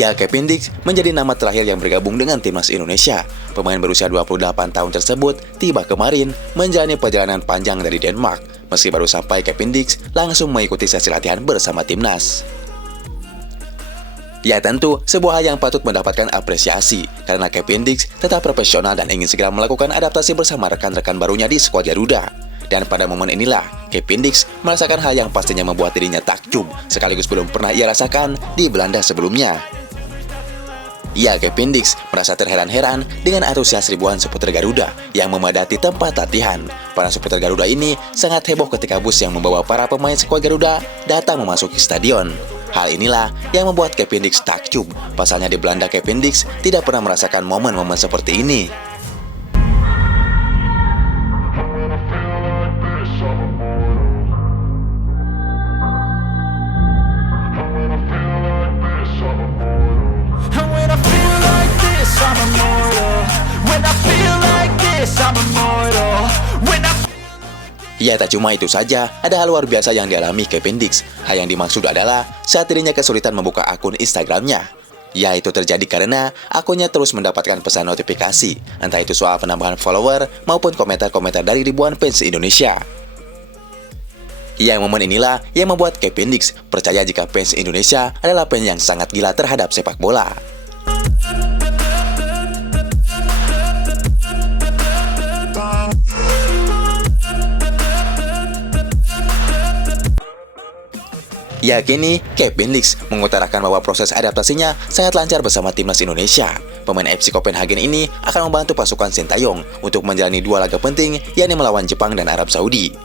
Ya, Kevin Dix menjadi nama terakhir yang bergabung dengan timnas Indonesia. Pemain berusia 28 tahun tersebut tiba kemarin menjalani perjalanan panjang dari Denmark. Meski baru sampai, Kevin Dix langsung mengikuti sesi latihan bersama timnas. Ya, tentu sebuah hal yang patut mendapatkan apresiasi karena Kevin Dix tetap profesional dan ingin segera melakukan adaptasi bersama rekan-rekan barunya di skuad Garuda. Dan pada momen inilah, Kevin Dix merasakan hal yang pastinya membuat dirinya takjub sekaligus belum pernah ia rasakan di Belanda sebelumnya. Ya, Kevin Dix merasa terheran-heran dengan antusias ribuan supporter Garuda yang memadati tempat latihan. Para supporter Garuda ini sangat heboh ketika bus yang membawa para pemain skuad Garuda datang memasuki stadion. Hal inilah yang membuat Kevin Dix takjub. Pasalnya di Belanda, Kevin Dix tidak pernah merasakan momen-momen seperti ini. Ya, tak cuma itu saja, ada hal luar biasa yang dialami Kevin Dix. Hal yang dimaksud adalah saat dirinya kesulitan membuka akun Instagramnya. Ya, itu terjadi karena akunnya terus mendapatkan pesan notifikasi, entah itu soal penambahan follower maupun komentar-komentar dari ribuan fans Indonesia. Ya, momen inilah yang membuat Kevin Dix percaya jika fans Indonesia adalah fans yang sangat gila terhadap sepak bola. Ya, kini Kevin Dix mengutarakan bahwa proses adaptasinya sangat lancar bersama timnas Indonesia. Pemain FC Copenhagen ini akan membantu pasukan Sintayong untuk menjalani dua laga penting, yakni melawan Jepang dan Arab Saudi.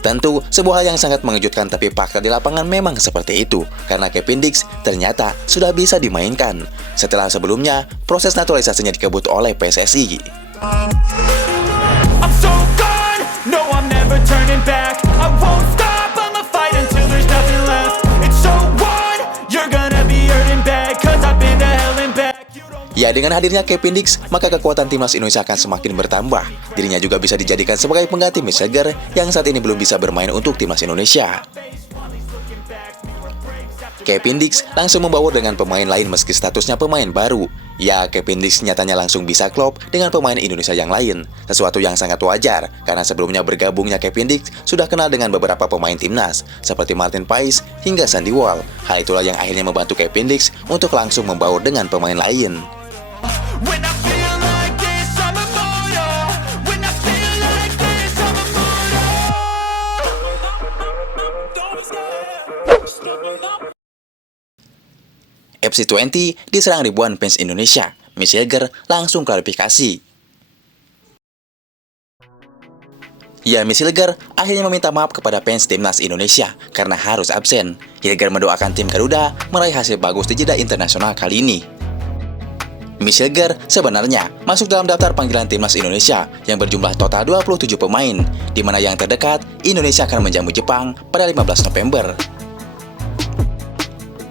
Tentu, sebuah hal yang sangat mengejutkan, tapi fakta di lapangan memang seperti itu, karena Kevin Dix ternyata sudah bisa dimainkan. Setelah sebelumnya, proses naturalisasinya dikebut oleh PSSI. I'm so gone, no I'm never turning back. I won't stop, I'ma fight until there's nothing left. It's so on, you're gonna be hurting bad, cause I've been to hell and back. Ya, dengan hadirnya Kevin Dix, maka kekuatan timnas Indonesia akan semakin bertambah. Dirinya juga bisa dijadikan sebagai pengganti Mischegger yang saat ini belum bisa bermain untuk timnas Indonesia. Kevin Dix langsung membaur dengan pemain lain meski statusnya pemain baru. Ya, Kevin Dix nyatanya langsung bisa klop dengan pemain Indonesia yang lain. Sesuatu yang sangat wajar, karena sebelumnya bergabungnya Kevin Dix sudah kenal dengan beberapa pemain timnas, seperti Martin Paes hingga Sandy Walsh. Hal itulah yang akhirnya membantu Kevin Dix untuk langsung membaur dengan pemain lain. FC20 diserang ribuan fans Indonesia. Mischegger langsung klarifikasi. Ya, Mischegger akhirnya meminta maaf kepada fans timnas Indonesia karena harus absen. Hilger mendoakan tim Garuda meraih hasil bagus di jeda internasional kali ini. Mischegger sebenarnya masuk dalam daftar panggilan timnas Indonesia yang berjumlah total 27 pemain, di mana yang terdekat Indonesia akan menjamu Jepang pada 15 November.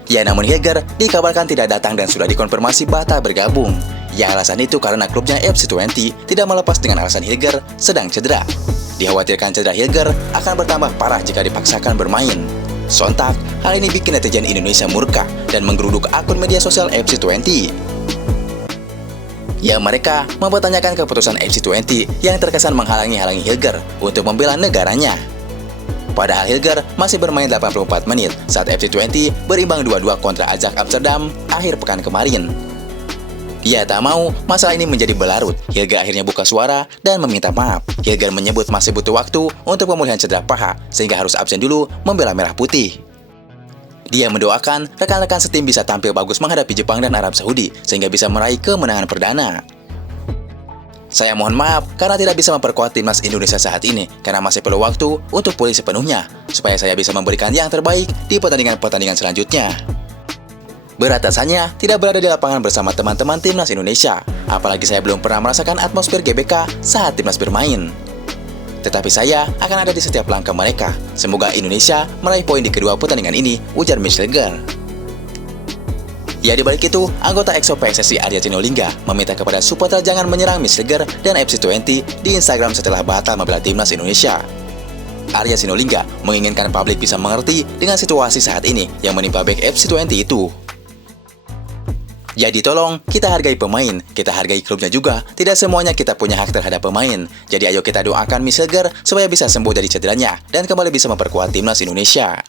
Ya, namun Hilger dikabarkan tidak datang dan sudah dikonfirmasi batal bergabung. Ya, alasan itu karena klubnya FC20 tidak melepas dengan alasan Hilger sedang cedera. Dikhawatirkan cedera Hilger akan bertambah parah jika dipaksakan bermain. Sontak, hal ini bikin netizen Indonesia murka dan menggeruduk akun media sosial FC20. Ya, mereka mempertanyakan keputusan FC20 yang terkesan menghalangi Hilger untuk membela negaranya. Padahal Hilger masih bermain 84 menit saat FC20 berimbang 2-2 kontra Ajax Amsterdam akhir pekan kemarin. Ia tak mau masalah ini menjadi berlarut. Hilger akhirnya buka suara dan meminta maaf. Hilger menyebut masih butuh waktu untuk pemulihan cedera paha sehingga harus absen dulu membela Merah Putih. Dia mendoakan rekan-rekan setim bisa tampil bagus menghadapi Jepang dan Arab Saudi sehingga bisa meraih kemenangan perdana. Saya mohon maaf karena tidak bisa memperkuat timnas Indonesia saat ini karena masih perlu waktu untuk pulih sepenuhnya supaya saya bisa memberikan yang terbaik di pertandingan-pertandingan selanjutnya. Beratasannya tidak berada di lapangan bersama teman-teman timnas Indonesia, apalagi saya belum pernah merasakan atmosfer GBK saat timnas bermain. Tetapi saya akan ada di setiap langkah mereka. Semoga Indonesia meraih poin di kedua pertandingan ini, ujar Mischegger. Ya, di balik itu, anggota EXO PSSI Arya Sinulinga meminta kepada supporter jangan menyerang Mischegger dan FC20 di Instagram setelah batal membela timnas Indonesia. Arya Sinulinga menginginkan publik bisa mengerti dengan situasi saat ini yang menimpa bek FC20 itu. Jadi tolong, kita hargai pemain, kita hargai klubnya juga. Tidak semuanya kita punya hak terhadap pemain. Jadi ayo kita doakan Miss Hilger supaya bisa sembuh dari cederanya dan kembali bisa memperkuat timnas Indonesia.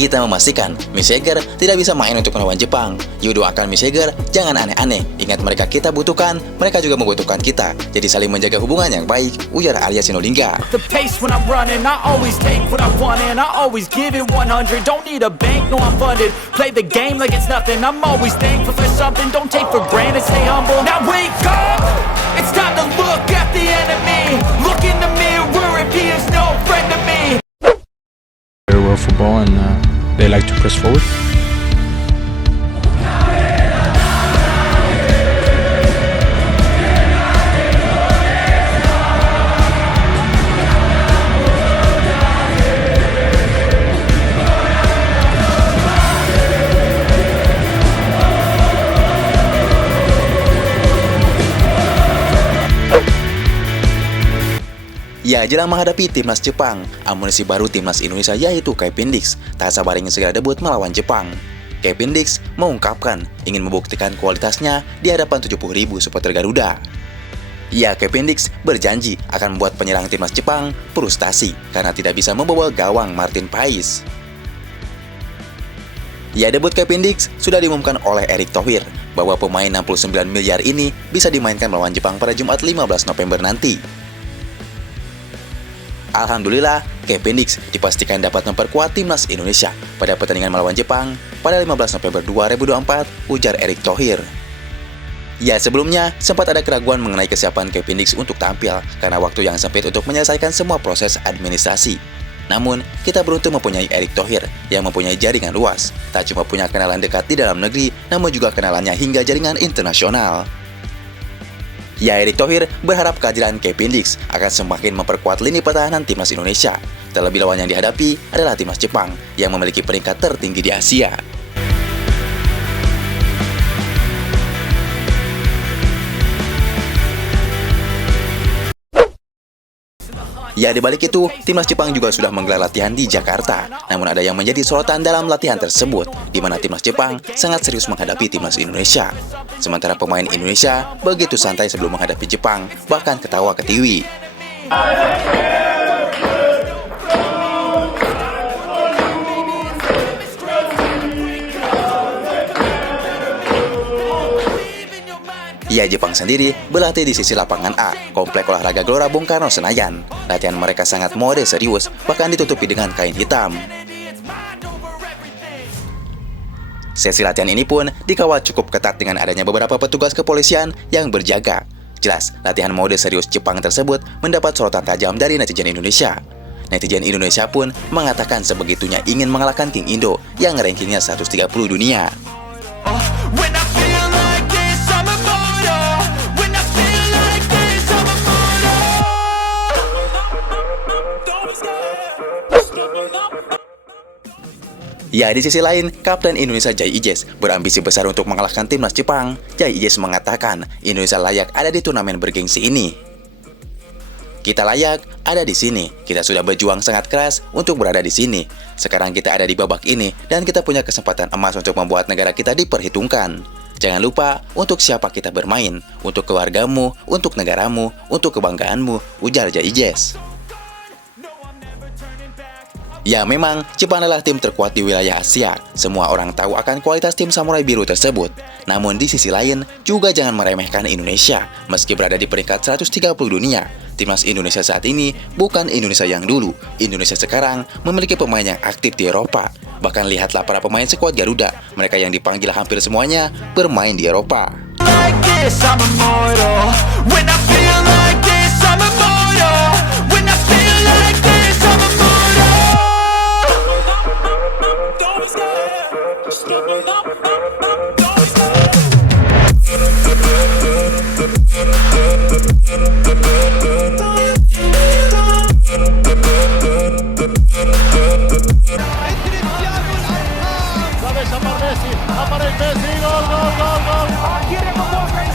Kita memastikan Miss Hilger tidak bisa main untuk melawan Jepang. Yuk doakan Miss Hilger, jangan aneh-aneh. Ingat mereka kita butuhkan, mereka juga membutuhkan kita. Jadi saling menjaga hubungan yang baik, ujar Arya Sinulinga. The pace when I'm running, I always take what I want and I always give it 100. Don't need a bank, no I'm funded. Play the game like it's nothing. I'm always thankful for something. Don't take for granted, stay humble. Now wake up! It's time to look at the enemy. Look in the mirror if he is no friend to me. Very well football and they like to press forward. Ya, jelang menghadapi timnas Jepang, amunisi baru timnas Indonesia yaitu Kevin Dix tak sabar ingin segera debut melawan Jepang. Kevin Dix mengungkapkan ingin membuktikan kualitasnya di hadapan 70.000 supporter Garuda. Ya, Kevin Dix berjanji akan membuat penyerang timnas Jepang frustasi karena tidak bisa membobol gawang Martin Pais. Ya, debut Kevin Dix sudah diumumkan oleh Erick Thohir bahwa pemain 69 miliar ini bisa dimainkan melawan Jepang pada Jumat 15 November nanti. Alhamdulillah, Kevin Dix dipastikan dapat memperkuat timnas Indonesia pada pertandingan melawan Jepang pada 15 November 2024, ujar Erick Thohir. Ya, sebelumnya sempat ada keraguan mengenai kesiapan Kevin Dix untuk tampil karena waktu yang sempit untuk menyelesaikan semua proses administrasi. Namun, kita beruntung mempunyai Erick Thohir yang mempunyai jaringan luas, tak cuma punya kenalan dekat di dalam negeri, namun juga kenalannya hingga jaringan internasional. Ya, Erick Thohir berharap kehadiran Kevin Dix akan semakin memperkuat lini pertahanan timnas Indonesia. Terlebih lawan yang dihadapi adalah timnas Jepang yang memiliki peringkat tertinggi di Asia. Ya, di balik itu, timnas Jepang juga sudah menggelar latihan di Jakarta. Namun ada yang menjadi sorotan dalam latihan tersebut, di mana timnas Jepang sangat serius menghadapi timnas Indonesia. Sementara pemain Indonesia begitu santai sebelum menghadapi Jepang, bahkan ketawa ketiwi. Ya, Jepang sendiri berlatih di sisi lapangan A, Komplek Olahraga Gelora Bung Karno Senayan. Latihan mereka sangat mode serius, bahkan ditutupi dengan kain hitam. Sesi latihan ini pun dikawal cukup ketat dengan adanya beberapa petugas kepolisian yang berjaga. Jelas, latihan mode serius Jepang tersebut mendapat sorotan tajam dari netizen Indonesia. Netizen Indonesia pun mengatakan sebegitunya ingin mengalahkan King Indo yang rankingnya 130 dunia. Ya, di sisi lain, Kapten Indonesia Jai Ijes berambisi besar untuk mengalahkan timnas Jepang. Jai Ijes mengatakan, Indonesia layak ada di turnamen bergengsi ini. Kita layak ada di sini. Kita sudah berjuang sangat keras untuk berada di sini. Sekarang kita ada di babak ini dan kita punya kesempatan emas untuk membuat negara kita diperhitungkan. Jangan lupa untuk siapa kita bermain, untuk keluargamu, untuk negaramu, untuk kebanggaanmu, ujar Jai Ijes. Ya, memang Jepang adalah tim terkuat di wilayah Asia. Semua orang tahu akan kualitas tim Samurai Biru tersebut. Namun di sisi lain, juga jangan meremehkan Indonesia. Meski berada di peringkat 130 dunia, timnas Indonesia saat ini bukan Indonesia yang dulu. Indonesia sekarang memiliki pemain yang aktif di Eropa. Bahkan lihatlah para pemain skuad Garuda. Mereka yang dipanggil hampir semuanya bermain di Eropa. Aparece Messi, gol, gol, gol, gol.